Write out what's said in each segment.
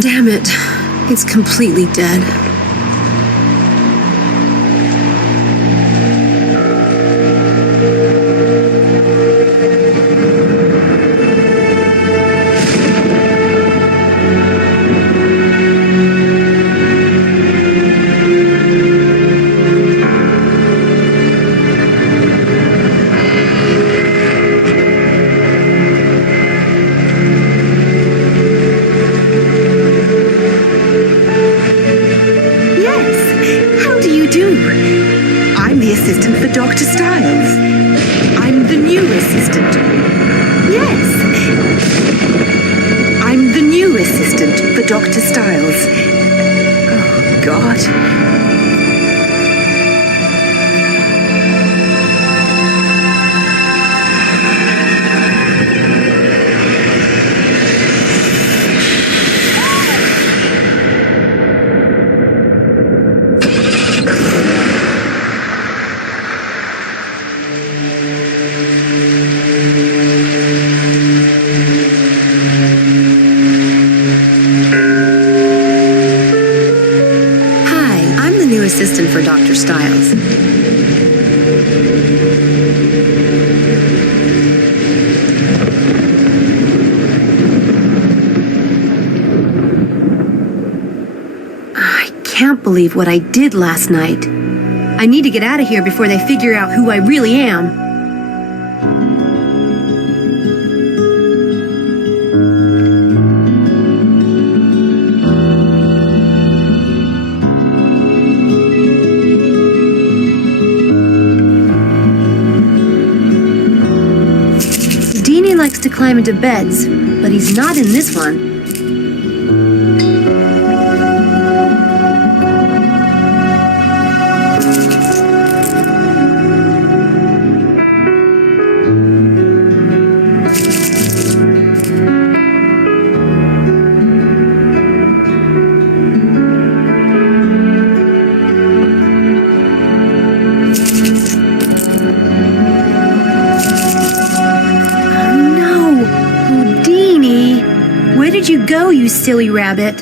Damn it. It's completely dead. Assistant for Dr. Styles. I'm the new assistant. Yes. I'm the new assistant for Dr. Styles. Oh, God. Assistant for Dr. Styles. I can't believe what I did last night. I need to get out of here before they figure out who I really am. Likes to climb into beds, but he's not in this one. Where'd you go, you silly rabbit?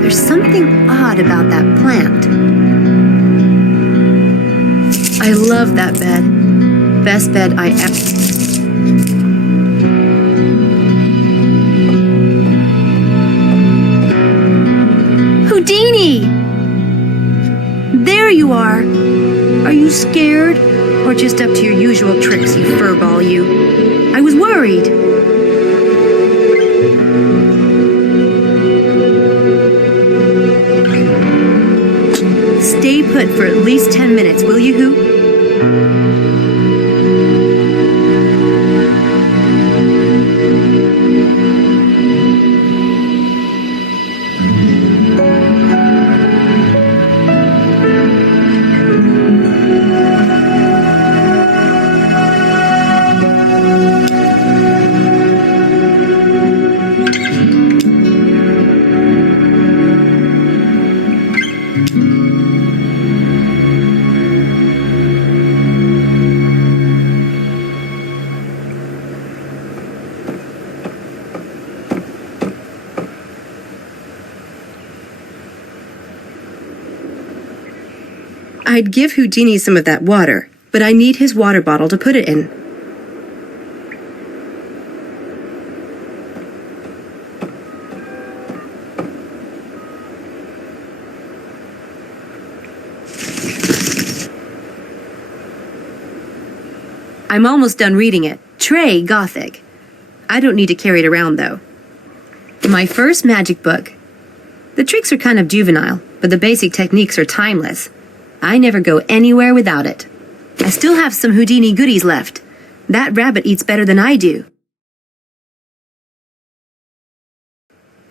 There's something odd about that plant. I love that bed. Best bed I ever... Houdini! There you are. Are you scared? Or just up to your usual tricks, you furball, you? I was worried. Stay put for at least 10 minutes, will you, Hoo? I'd give Houdini some of that water, but I need his water bottle to put it in. I'm almost done reading it. Trey Gothic. I don't need to carry it around, though. My first magic book. The tricks are kind of juvenile, but the basic techniques are timeless. I never go anywhere without it. I still have some Houdini goodies left. That rabbit eats better than I do.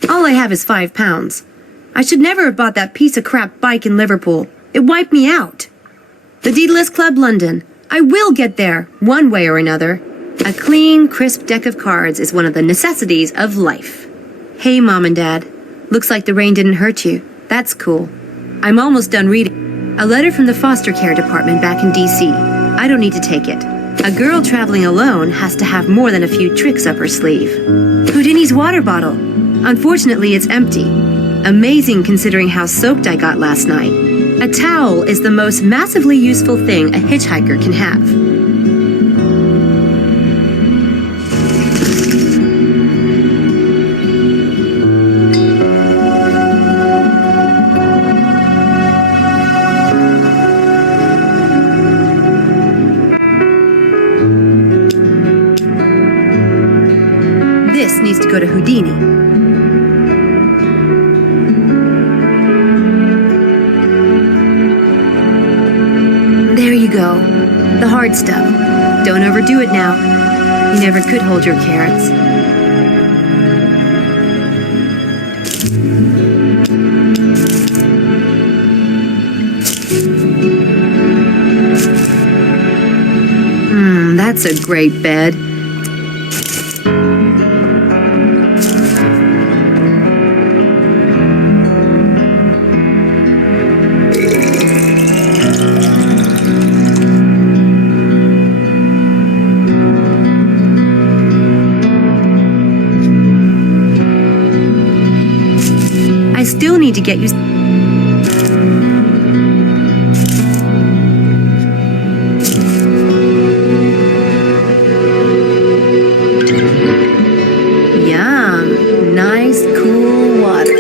All I have is 5 pounds. I should never have bought that piece of crap bike in Liverpool. It wiped me out. The Daedalus Club London. I will get there, one way or another. A clean, crisp deck of cards is one of the necessities of life. Hey, Mom and Dad. Looks like the rain didn't hurt you. That's cool. I'm almost done reading. A letter from the foster care department back in D.C. I don't need to take it. A girl traveling alone has to have more than a few tricks up her sleeve. Houdini's water bottle. Unfortunately, it's empty. Amazing considering how soaked I got last night. A towel is the most massively useful thing a hitchhiker can have. This needs to go to Houdini. There you go. The hard stuff. Don't overdo it now. You never could hold your carrots. That's a great bed. I still need to get you... Yum. Nice, cool water.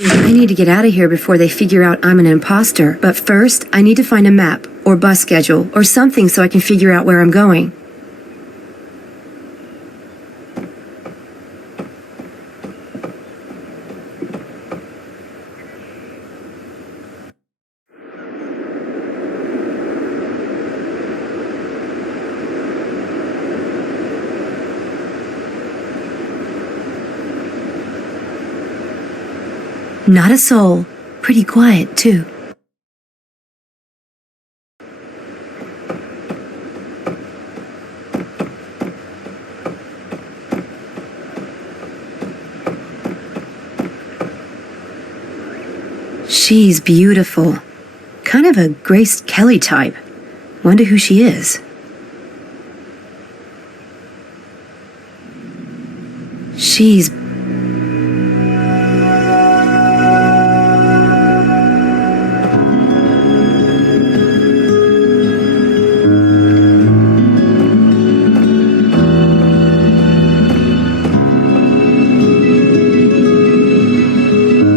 I need to get out of here before they figure out I'm an imposter. But first, I need to find a map, or bus schedule, or something so I can figure out where I'm going. Not a soul. Pretty quiet, too. She's beautiful. Kind of a Grace Kelly type. Wonder who she is. She's...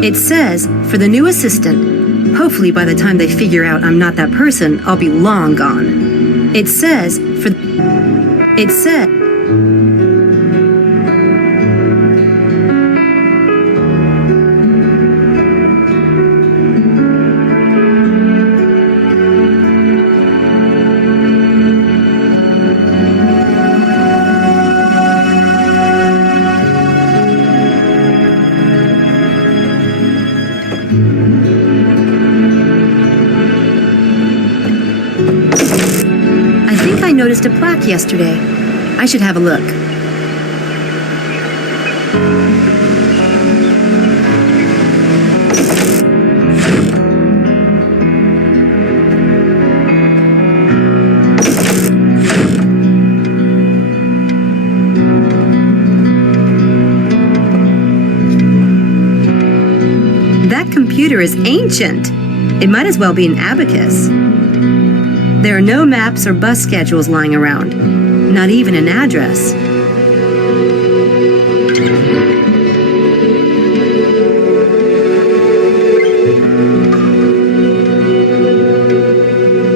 It says, for the new assistant. Hopefully by the time they figure out I'm not that person, I'll be long gone. It says, for... It said... I noticed a plaque yesterday. I should have a look. That computer computer is ancient. It might as well be an abacus. There are no maps or bus schedules lying around, not even an address.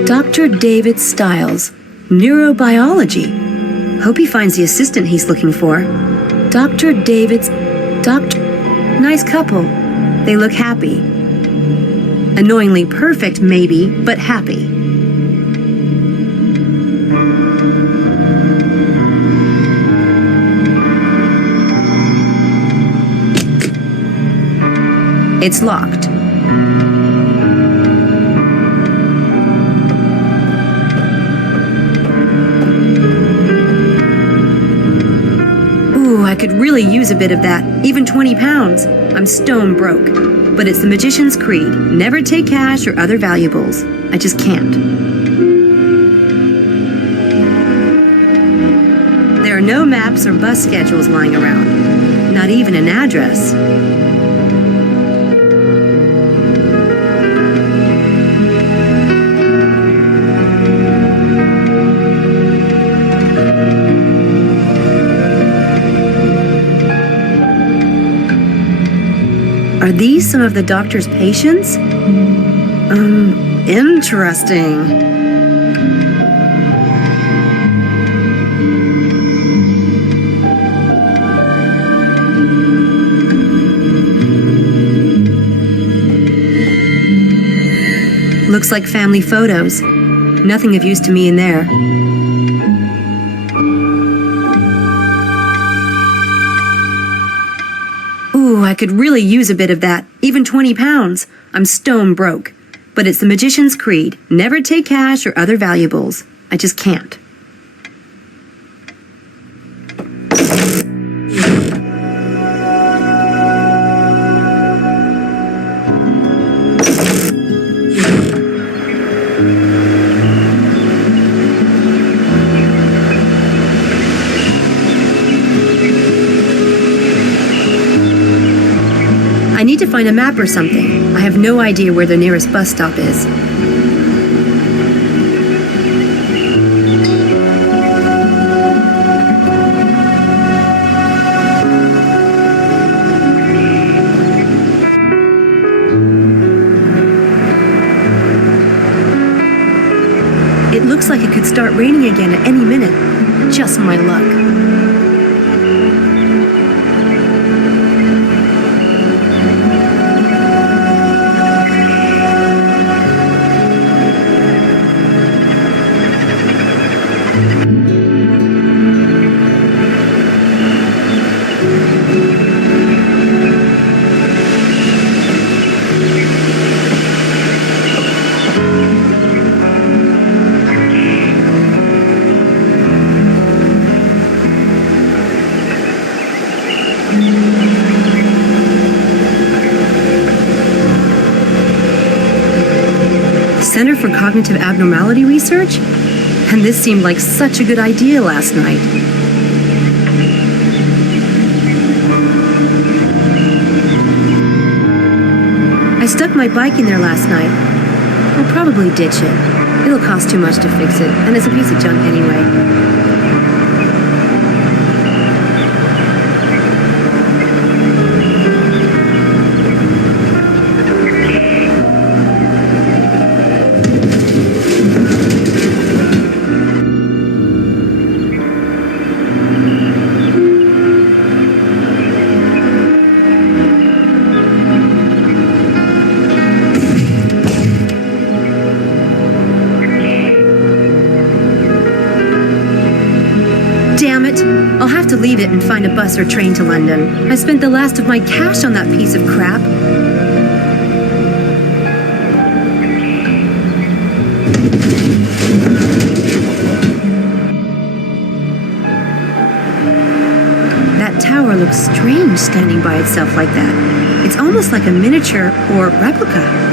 Dr. David Stiles, neurobiology. Hope he finds the assistant he's looking for. Dr. David's... Nice couple. They look happy. Annoyingly perfect, maybe, but happy. It's locked. Ooh, I could really use a bit of that. Even 20 pounds. I'm stone broke. But it's the magician's creed. Never take cash or other valuables. I just can't. There are no maps or bus schedules lying around. Not even an address. Are these some of the doctor's patients? Interesting. Looks like family photos. Nothing of use to me in there. Ooh, I could really use a bit of that. Even 20 pounds. I'm stone broke. But it's the magician's creed. Never take cash or other valuables. I just can't. I need to find a map or something. I have no idea where the nearest bus stop is. It looks like it could start raining again at any minute. Just my luck. Center for Cognitive Abnormality Research? And this seemed like such a good idea last night. I stuck my bike in there last night. I'll probably ditch it. It'll cost too much to fix it, and it's a piece of junk anyway. Damn it! I'll have to leave it and find a bus or train to London. I spent the last of my cash on that piece of crap. That tower looks strange standing by itself like that. It's almost like a miniature or replica.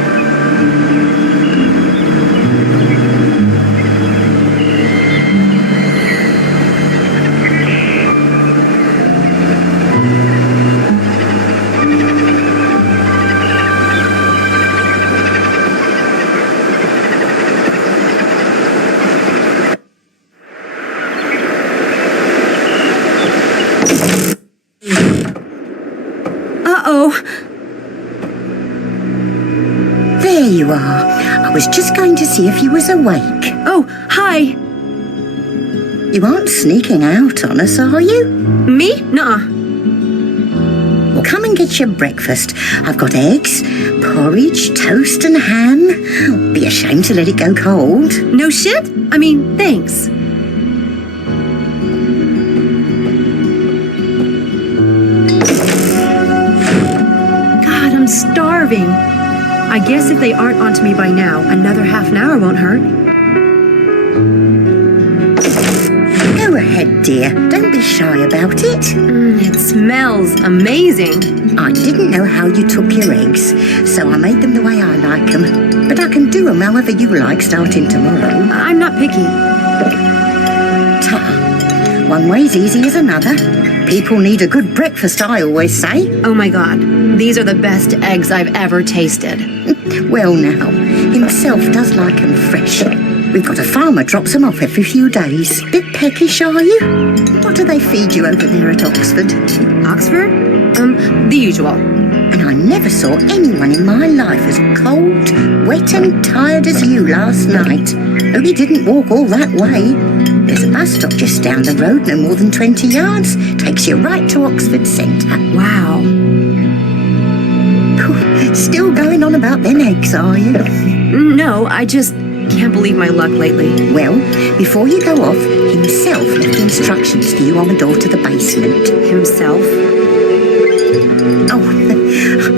I was just going to see if you was awake. Oh, hi. You aren't sneaking out on us, are you? Me? Nuh-uh. Well, come and get your breakfast. I've got eggs, porridge, toast and ham. Be ashamed to let it go cold. No shit? I mean, thanks. God, I'm starving. I guess if they aren't onto me by now, another half an hour won't hurt. Go ahead, dear. Don't be shy about it. It smells amazing. I didn't know how you took your eggs, so I made them the way I like them. But I can do them however you like starting tomorrow. I'm not picky. Ta. One way's easy as another. People need a good breakfast, I always say. Oh my God, these are the best eggs I've ever tasted. Well now, himself does like 'em fresh. We've got a farmer drops 'em off every few days. Bit peckish, are you? What do they feed you over there at Oxford? Oxford? The usual. And I never saw anyone in my life as cold, wet and tired as you last night. Hope you didn't walk all that way. There's a bus stop just down the road, no more than 20 yards. Takes you right to Oxford Centre. Wow. Still going on about them eggs, are you? No, I just can't believe my luck lately. Well, before you go off, himself left instructions for you on the door to the basement. Himself? Oh,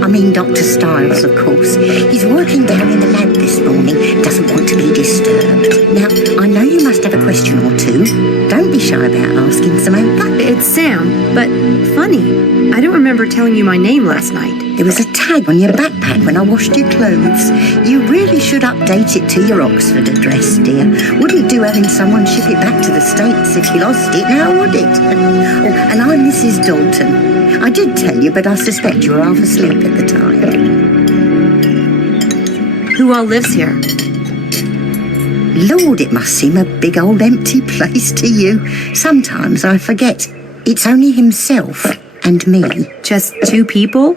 I mean Dr. Stiles, of course. He's working down in the lab this morning, doesn't want to be disturbed. Now, I know you must have a question or two. Don't be shy about asking, Samantha. It's Sam, but funny. I don't remember telling you my name last night. There was a tag on your backpack when I washed your clothes. You really should update it to your Oxford address, dear. Wouldn't do having someone ship it back to the States if you lost it, now would it? Oh, and I'm Mrs. Dalton. I did tell you, but I suspect you were half asleep at the time. Who all lives here? Lord, it must seem a big old empty place to you. Sometimes I forget. It's only himself and me. Just two people?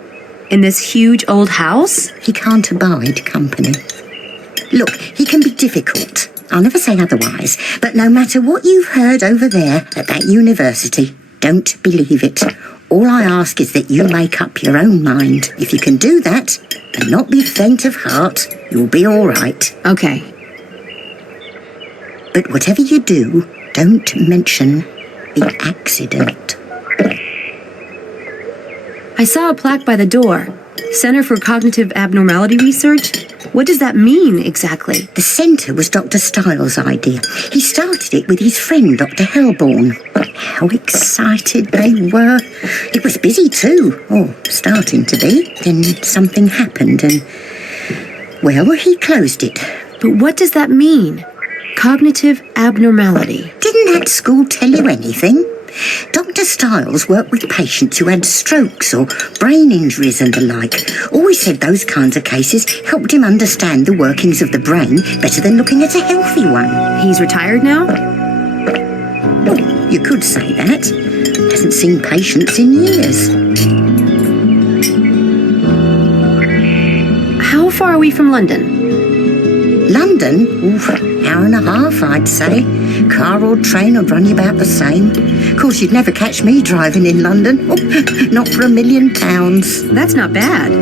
In this huge old house? He can't abide company. Look, he can be difficult. I'll never say otherwise. But no matter what you've heard over there at that university, don't believe it. All I ask is that you make up your own mind. If you can do that, and not be faint of heart, you'll be all right. Okay. But whatever you do, don't mention the accident. I saw a plaque by the door. Center for Cognitive Abnormality Research? What does that mean exactly? The centre was Dr. Stiles' idea. He started it with his friend, Dr. Helborn. How excited they were. It was busy too, or starting to be. Then something happened and, well, he closed it. But what does that mean? Cognitive abnormality. Didn't that school tell you anything? Dr. Stiles worked with patients who had strokes or brain injuries and the like. Always said those kinds of cases helped him understand the workings of the brain better than looking at a healthy one. He's retired now? Well, you could say that. Hasn't seen patients in years. How far are we from London? London? Oof, hour and a half, I'd say. Car or train would run you about the same. Of course, you'd never catch me driving in London. Oh, not for £1 million. That's not bad.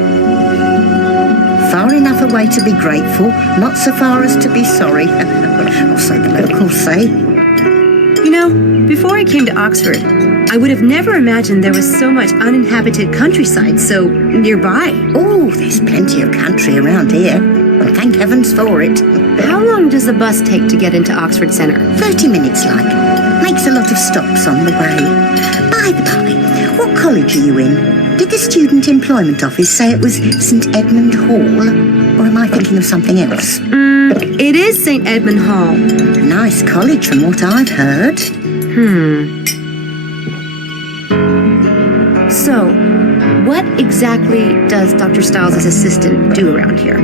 Far enough away to be grateful, not so far as to be sorry. Or so the locals say. You know, before I came to Oxford, I would have never imagined there was so much uninhabited countryside so nearby. Oh, there's plenty of country around here. And thank heavens for it. How long does the bus take to get into Oxford Centre? 30 minutes, like. Makes a lot of stops on the way. By the by, what college are you in? Did the Student Employment Office say it was St Edmund Hall? Or am I thinking of something else? It is St Edmund Hall. Nice college from what I've heard. So, what exactly does Dr. Stiles' assistant do around here?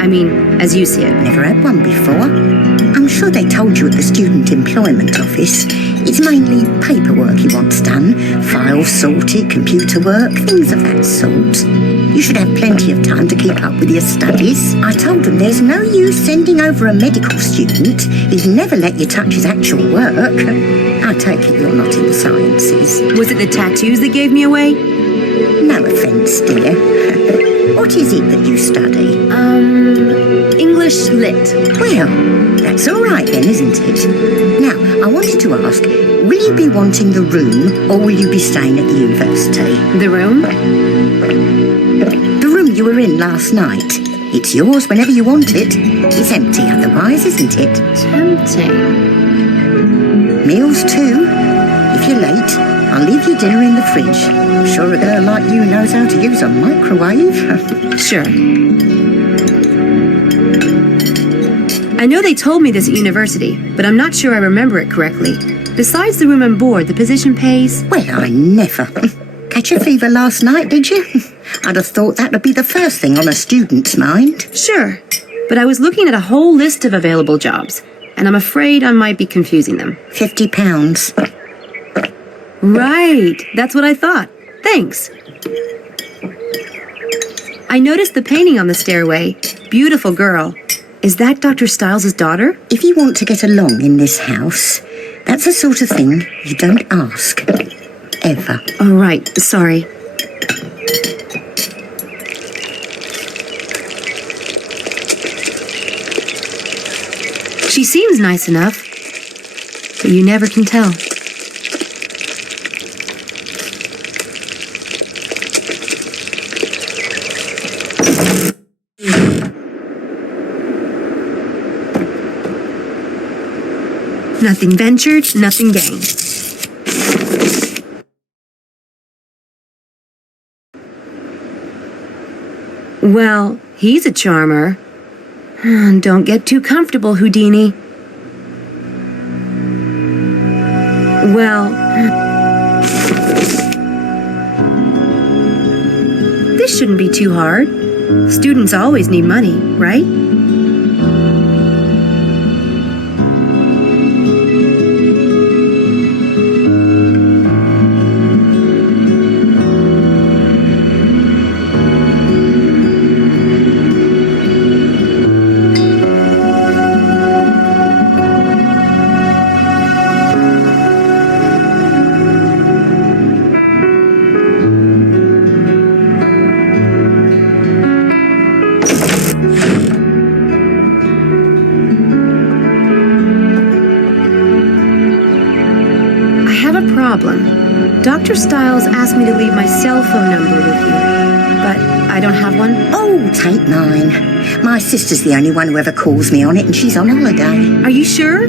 I mean, as you see it. Never had one before. I'm sure they told you at the Student Employment Office. It's mainly paperwork he wants done. Files sorted, computer work, things of that sort. You should have plenty of time to keep up with your studies. I told him there's no use sending over a medical student. He'd never let you touch his actual work. I take it you're not in the sciences. Was it the tattoos that gave me away? No offence, dear. What is it that you study? English Lit. Well, that's all right then, isn't it? Now, I wanted to ask, will you be wanting the room or will you be staying at the university? The room? The room you were in last night. It's yours whenever you want it. It's empty otherwise, isn't it? Tempting. Meals too. If you're late, I'll leave your dinner in the fridge. I'm sure a girl like you knows how to use a microwave. Sure. I know they told me this at university, but I'm not sure I remember it correctly. Besides the room and board, the position pays... Well, I never. Catch a fever last night, did you? I'd have thought that would be the first thing on a student's mind. Sure, but I was looking at a whole list of available jobs, and I'm afraid I might be confusing them. £50. Right, that's what I thought. Thanks. I noticed the painting on the stairway. Beautiful girl. Is that Dr. Stiles' daughter? If you want to get along in this house, that's the sort of thing you don't ask. Ever. Oh, right. Sorry. She seems nice enough, but you never can tell. Nothing ventured, nothing gained. Well, he's a charmer. Don't get too comfortable, Houdini. Well... This shouldn't be too hard. Students always need money, right? Dr. Stiles asked me to leave my cell phone number with you, but I don't have one. Oh, take mine. My sister's the only one who ever calls me on it, and she's on holiday. Are you sure?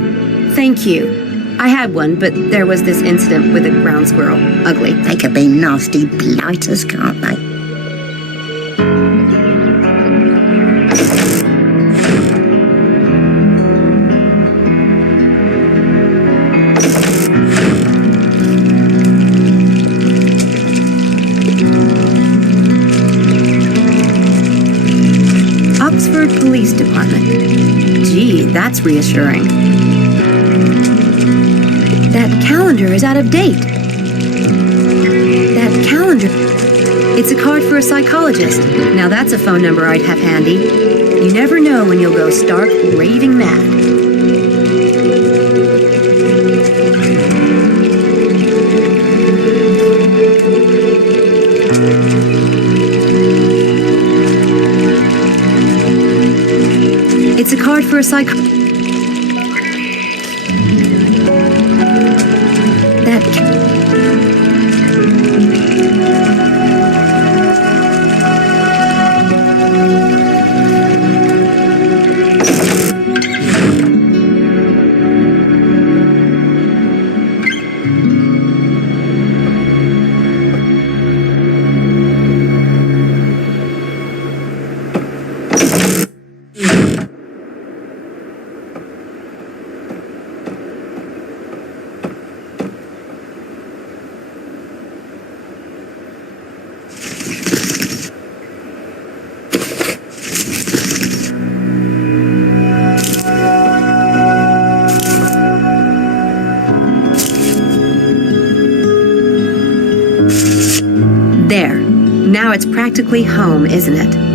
Thank you. I had one, but there was this incident with a ground squirrel. Ugly. They could be nasty blighters, can't they? Police Department. Gee, that's reassuring. That calendar is out of date. That calendar... It's a card for a psychologist. Now that's a phone number I'd have handy. You never know when you'll go stark raving mad. It's a card for a Now it's practically home, isn't it?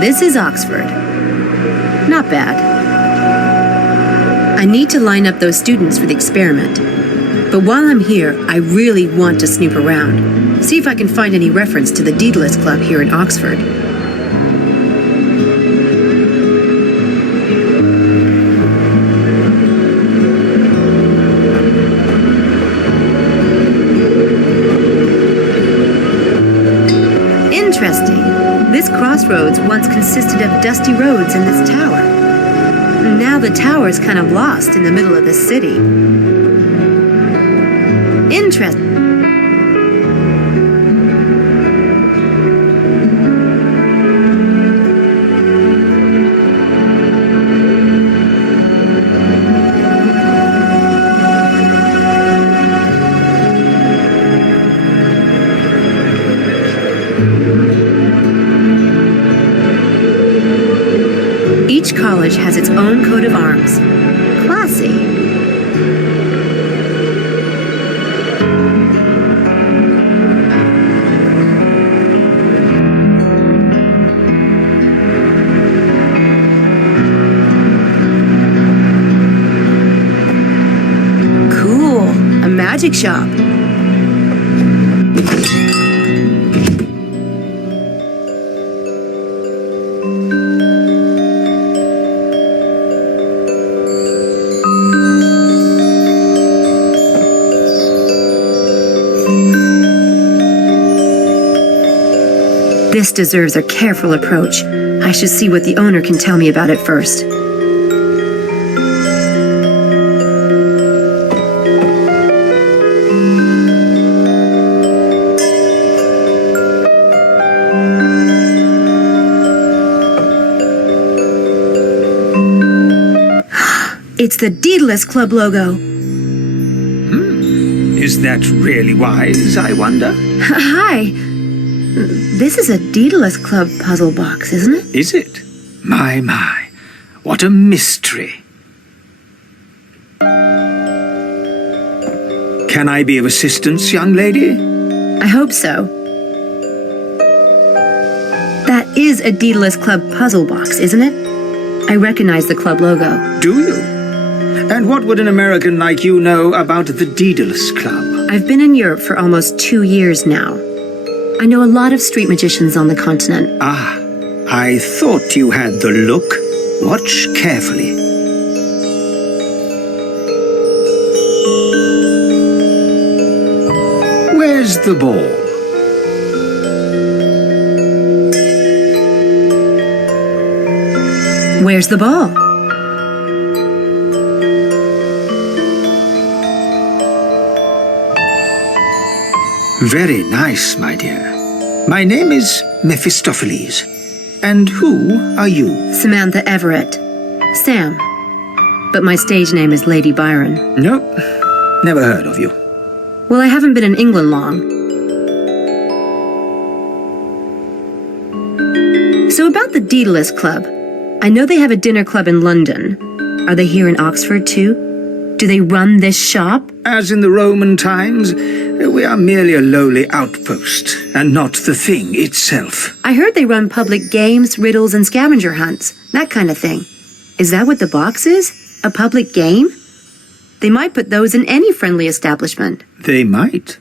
This is Oxford. Not bad. I need to line up those students for the experiment. But while I'm here, I really want to snoop around. See if I can find any reference to the Daedalus Club here in Oxford. Interesting. This crossroads once consisted of dusty roads in this tower. Now the tower's kind of lost in the middle of the city. Interesting. Each college has its own coat of arms. Classy. Cool. A magic shop. This deserves a careful approach. I should see what the owner can tell me about it first. It's the Daedalus Club logo. Is that really wise, I wonder? Hi. This is a Daedalus Club puzzle box, isn't it? Is it? My. What a mystery. Can I be of assistance, young lady? I hope so. That is a Daedalus Club puzzle box, isn't it? I recognize the club logo. Do you? And what would an American like you know about the Daedalus Club? I've been in Europe for almost 2 years now. I know a lot of street magicians on the continent. Ah, I thought you had the look. Watch carefully. Where's the ball? Where's the ball? Very nice, my dear. My name is Mephistopheles. And who are you? Samantha Everett. Sam. But my stage name is Lady Byron. Nope, never heard of you. Well, I haven't been in England long. So about the Daedalus Club. I know they have a dinner club in London. Are they here in Oxford, too? Do they run this shop? As in the Roman times, we are merely a lowly outpost, and not the thing itself. I heard they run public games, riddles, and scavenger hunts. That kind of thing. Is that what the box is? A public game? They might put those in any friendly establishment. They might.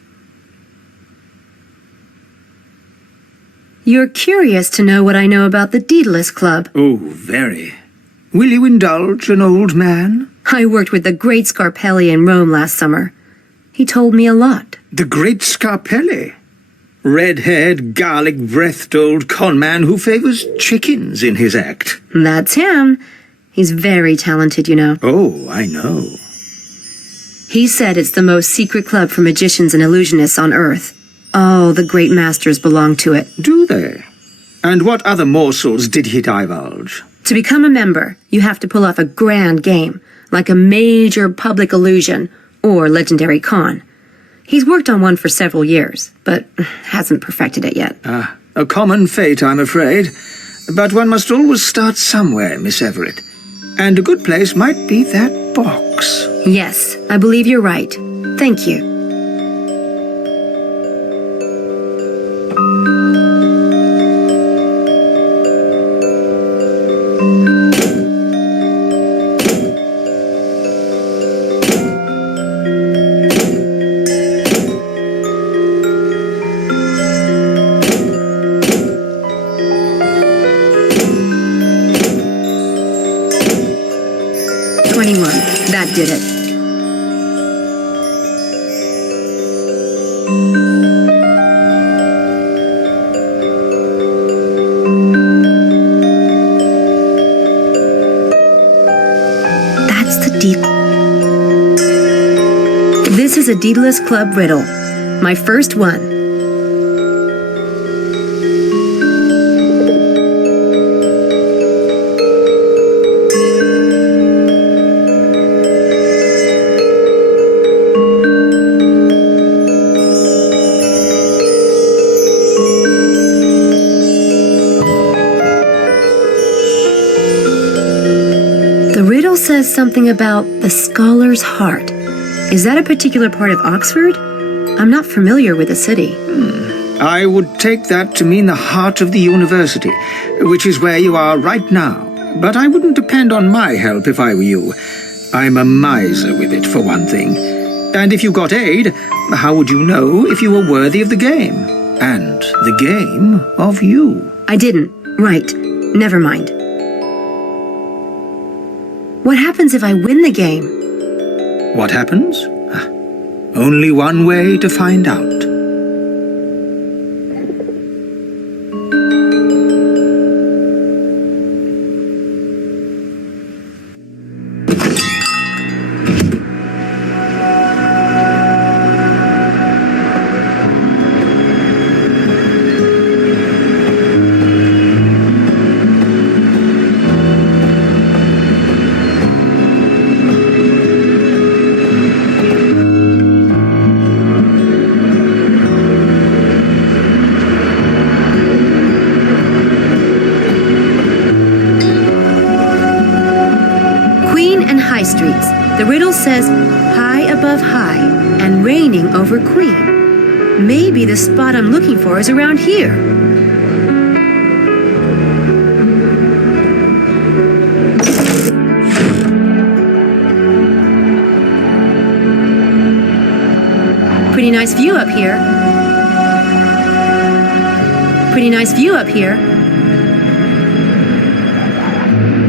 You're curious to know what I know about the Daedalus Club. Oh, very. Will you indulge an old man? I worked with the great Scarpelli in Rome last summer. He told me a lot. The great Scarpelli? Red-haired, garlic-breathed old conman who favors chickens in his act. That's him. He's very talented, you know. Oh, I know. He said it's the most secret club for magicians and illusionists on Earth. All the great masters belong to it. Do they? And what other morsels did he divulge? To become a member, you have to pull off a grand game, like a major public illusion or legendary con. He's worked on one for several years, but hasn't perfected it yet. A common fate, I'm afraid. But one must always start somewhere, Miss Everett. And a good place might be that box. Yes, I believe you're right. Thank you. That did it. That's the deed. This is a deedless club riddle. My first one. Says something about the scholar's heart. Is that a particular part of Oxford? I'm not familiar with the city. I would take that to mean the heart of the university, which is where you are right now. But I wouldn't depend on my help if I were you. I'm a miser with it, for one thing. And if you got aid, how would you know if you were worthy of the game? And the game of you? I didn't. Right. Never mind. What happens if I win the game? What happens? Only one way to find out. Streets. The riddle says, high above high and reigning over queen. Maybe the spot I'm looking for is around here. Pretty nice view up here. Pretty nice view up here.